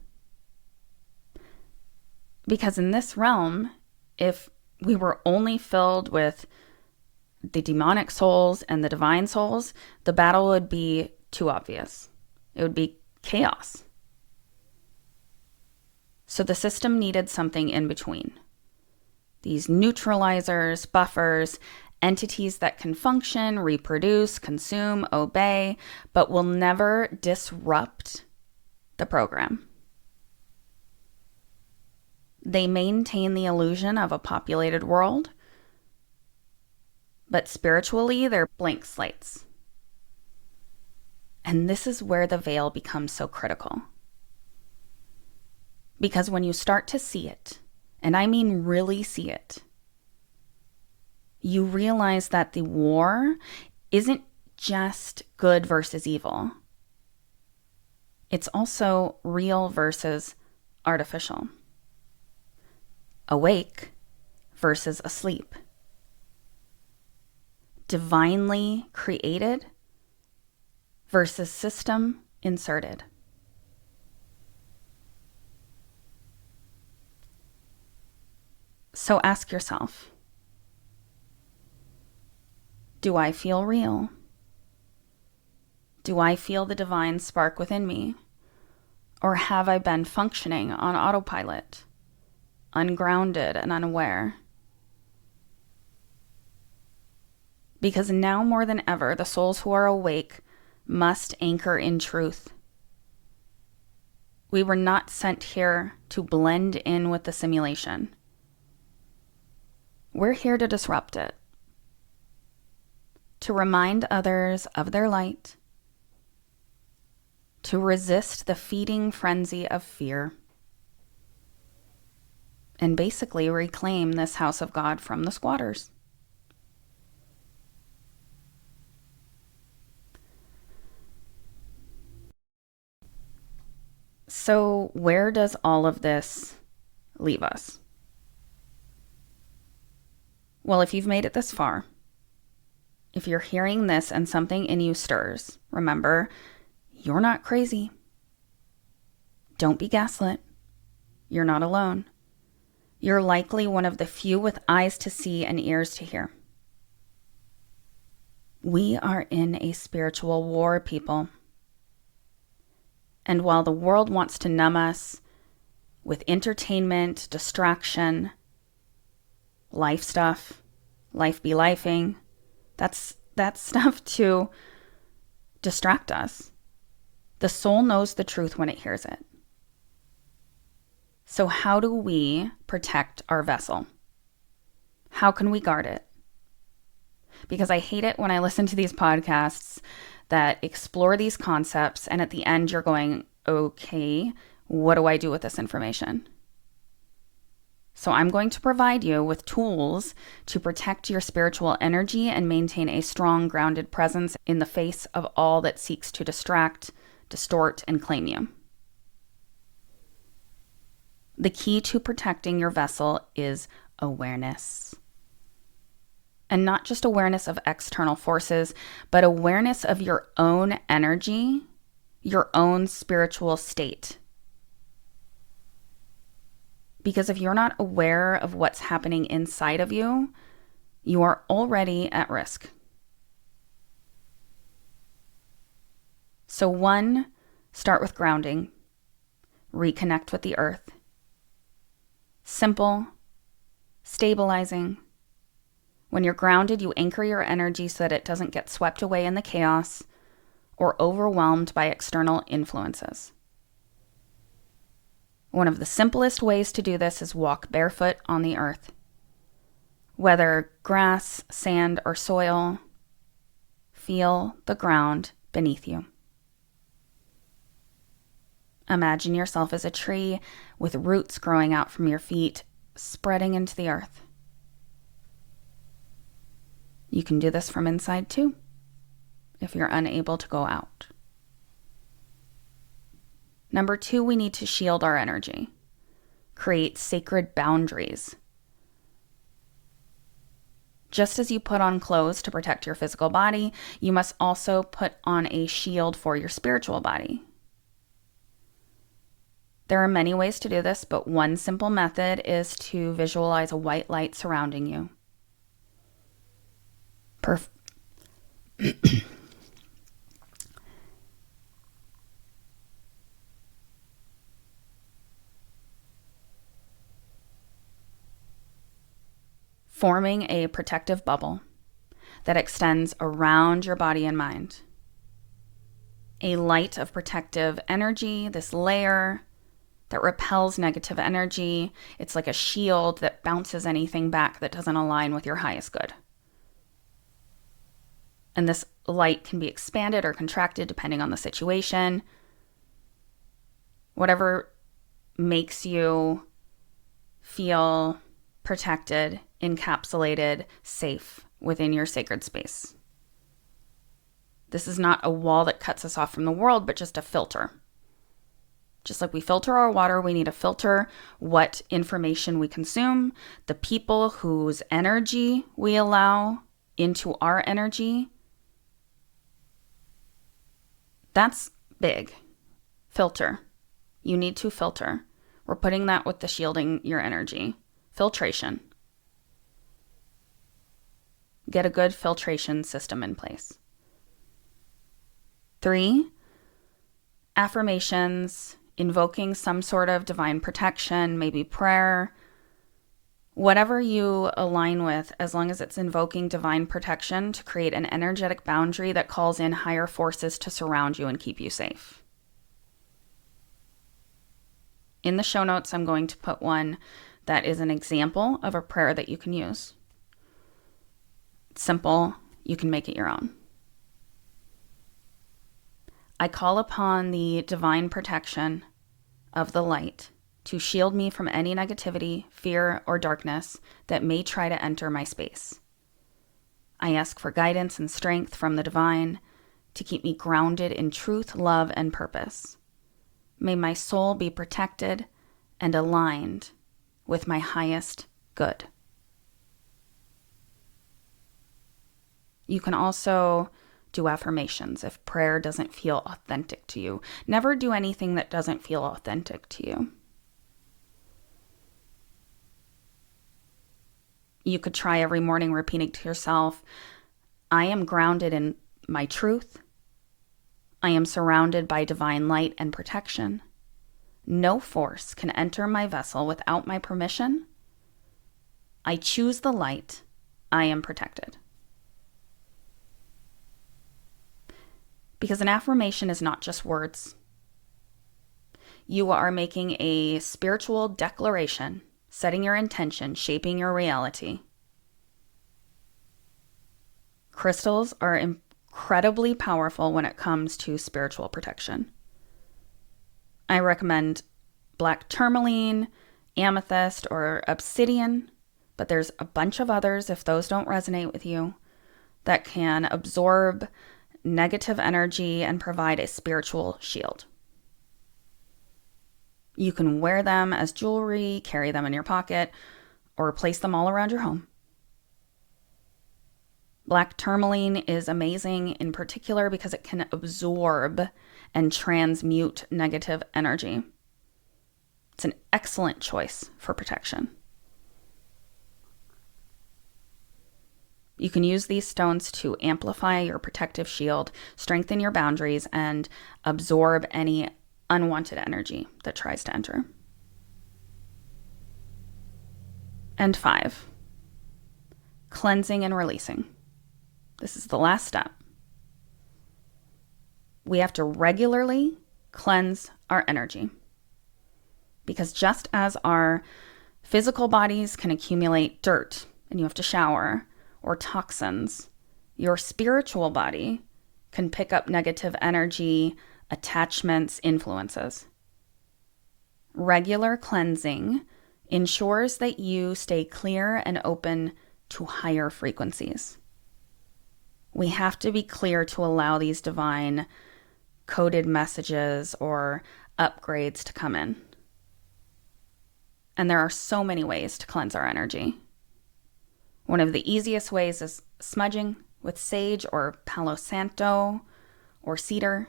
Because in this realm, if we were only filled with the demonic souls and the divine souls, the battle would be too obvious. It would be chaos. So the system needed something in between. These neutralizers, buffers, entities that can function, reproduce, consume, obey, but will never disrupt the program. They maintain the illusion of a populated world, but spiritually, they're blank slates. And this is where the veil becomes so critical. Because when you start to see it, and I mean really see it, you realize that the war isn't just good versus evil. It's also real versus artificial. Awake versus asleep. Divinely created versus system inserted. So ask yourself, do I feel real? Do I feel the divine spark within me? Or have I been functioning on autopilot, ungrounded and unaware? Because now more than ever, the souls who are awake must anchor in truth. We were not sent here to blend in with the simulation. We're here to disrupt it, to remind others of their light, to resist the feeding frenzy of fear, and basically reclaim this house of God from the squatters. So, where does all of this leave us? Well, if you've made it this far, if you're hearing this and something in you stirs, remember, you're not crazy. Don't be gaslit. You're not alone. You're likely one of the few with eyes to see and ears to hear. We are in a spiritual war, people. And while the world wants to numb us with entertainment, distraction, life stuff, life be lifing, that's stuff to distract us. The soul knows the truth when it hears it. So how do we protect our vessel? How can we guard it? Because I hate it when I listen to these podcasts that explore these concepts and at the end you're going, okay, what do I do with this information? So I'm going to provide you with tools to protect your spiritual energy and maintain a strong, grounded presence in the face of all that seeks to distract, distort, and claim you. The key to protecting your vessel is awareness. And not just awareness of external forces, but awareness of your own energy, your own spiritual state. Because if you're not aware of what's happening inside of you, you are already at risk. So 1, start with grounding. Reconnect with the earth. Simple, stabilizing. When you're grounded, you anchor your energy so that it doesn't get swept away in the chaos or overwhelmed by external influences. One of the simplest ways to do this is walk barefoot on the earth. Whether grass, sand, or soil, feel the ground beneath you. Imagine yourself as a tree with roots growing out from your feet, spreading into the earth. You can do this from inside too, if you're unable to go out. Number 2, we need to shield our energy. Create sacred boundaries. Just as you put on clothes to protect your physical body, you must also put on a shield for your spiritual body. There are many ways to do this, but one simple method is to visualize a white light surrounding you. Forming a protective bubble that extends around your body and mind. A light of protective energy, this layer that repels negative energy. It's like a shield that bounces anything back that doesn't align with your highest good. And this light can be expanded or contracted depending on the situation. Whatever makes you feel protected, encapsulated, safe within your sacred space. This is not a wall that cuts us off from the world, but just a filter. Just like we filter our water, we need to filter what information we consume, the people whose energy we allow into our energy. That's big. Filter. You need to filter. We're putting that with the shielding your energy. Filtration. Get a good filtration system in place. 3, affirmations, invoking some sort of divine protection, maybe prayer, whatever you align with, as long as it's invoking divine protection to create an energetic boundary that calls in higher forces to surround you and keep you safe. In the show notes, I'm going to put one that is an example of a prayer that you can use. It's simple. You can make it your own. I call upon the divine protection of the light to shield me from any negativity, fear, or darkness that may try to enter my space. I ask for guidance and strength from the divine to keep me grounded in truth, love, and purpose. May my soul be protected and aligned with my highest good. You can also do affirmations if prayer doesn't feel authentic to you. Never do anything that doesn't feel authentic to you. You could try every morning repeating to yourself, I am grounded in my truth. I am surrounded by divine light and protection. No force can enter my vessel without my permission. I choose the light. I am protected. Because an affirmation is not just words. You are making a spiritual declaration, setting your intention, shaping your reality. Crystals are incredibly powerful when it comes to spiritual protection. I recommend black tourmaline, amethyst, or obsidian, but there's a bunch of others, if those don't resonate with you, that can absorb negative energy and provide a spiritual shield. You can wear them as jewelry, carry them in your pocket, or place them all around your home. Black tourmaline is amazing in particular because it can absorb and transmute negative energy. It's an excellent choice for protection. You can use these stones to amplify your protective shield, strengthen your boundaries, and absorb any unwanted energy that tries to enter. And 5, cleansing and releasing. This is the last step. We have to regularly cleanse our energy. Because just as our physical bodies can accumulate dirt and you have to shower, or toxins, your spiritual body can pick up negative energy, attachments, influences. Regular cleansing ensures that you stay clear and open to higher frequencies. We have to be clear to allow these divine coded messages or upgrades to come in. And there are so many ways to cleanse our energy. One of the easiest ways is smudging with sage or palo santo or cedar.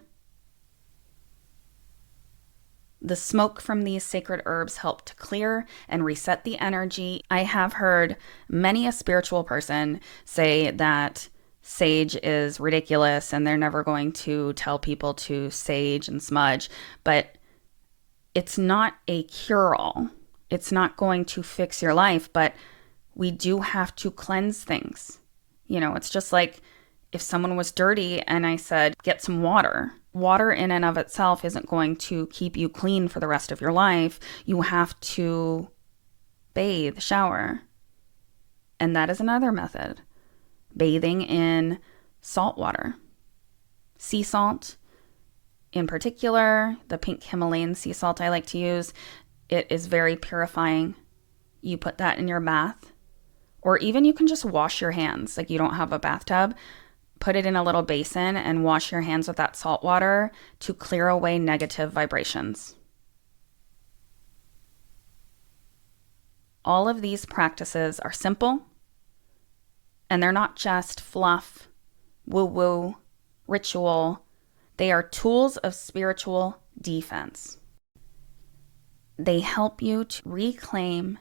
The smoke from these sacred herbs help to clear and reset the energy. I have heard many a spiritual person say that sage is ridiculous and they're never going to tell people to sage and smudge, but it's not a cure-all. It's not going to fix your life, but we do have to cleanse things. You know, it's just like if someone was dirty and I said, get some water. Water in and of itself isn't going to keep you clean for the rest of your life. You have to bathe, shower. And that is another method. Bathing in salt water. Sea salt, in particular, the pink Himalayan sea salt I like to use, it is very purifying. You put that in your bath. Or even you can just wash your hands, like you don't have a bathtub. put it in a little basin and wash your hands with that salt water to clear away negative vibrations. All of these practices are simple, and they're not just fluff, woo-woo, ritual. They are tools of spiritual defense. They help you to reclaim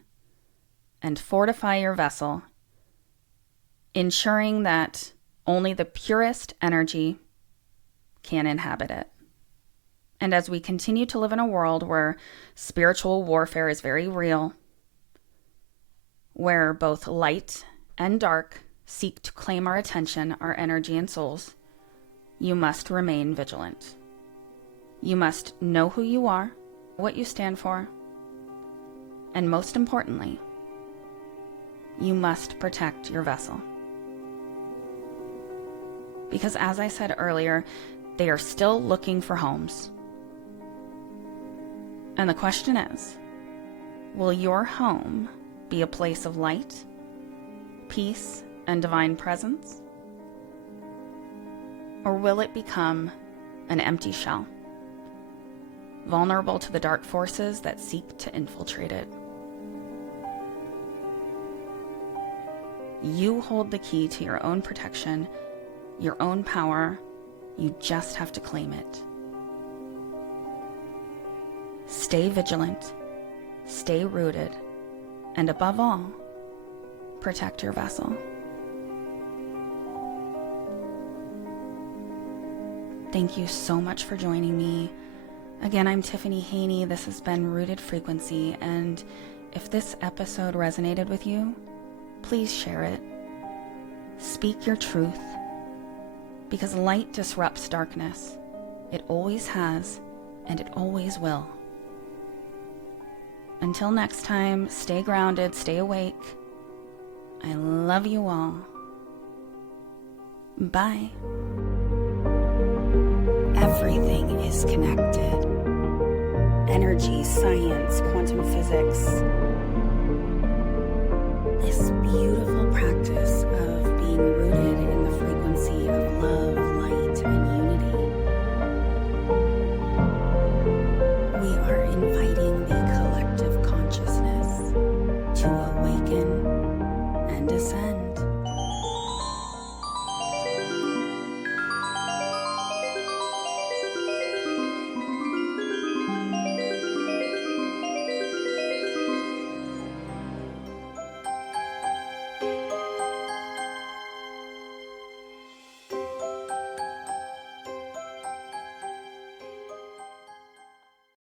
and fortify your vessel, ensuring that only the purest energy can inhabit it. And as we continue to live in a world where spiritual warfare is very real, where both light and dark seek to claim our attention, our energy, and souls, you must remain vigilant. You must know who you are, what you stand for, and most importantly, you must protect your vessel. Because as I said earlier, they are still looking for homes. And the question is, will your home be a place of light, peace, and divine presence? Or will it become an empty shell, vulnerable to the dark forces that seek to infiltrate it? You hold the key to your own protection, your own power. You just have to claim it. Stay vigilant, stay rooted, and above all, protect your vessel. Thank you so much for joining me. Again, I'm Tiffany Haney. This has been Rooted Frequency, and if this episode resonated with you, please share it. Speak your truth, because light disrupts darkness. It always has, and it always will. Until next time, stay grounded, stay awake. I love you all. Bye. Everything is connected. Energy, science, quantum physics. This beautiful practice of being rooted in the frequency of love, light, and unity. We are inviting the collective consciousness to awaken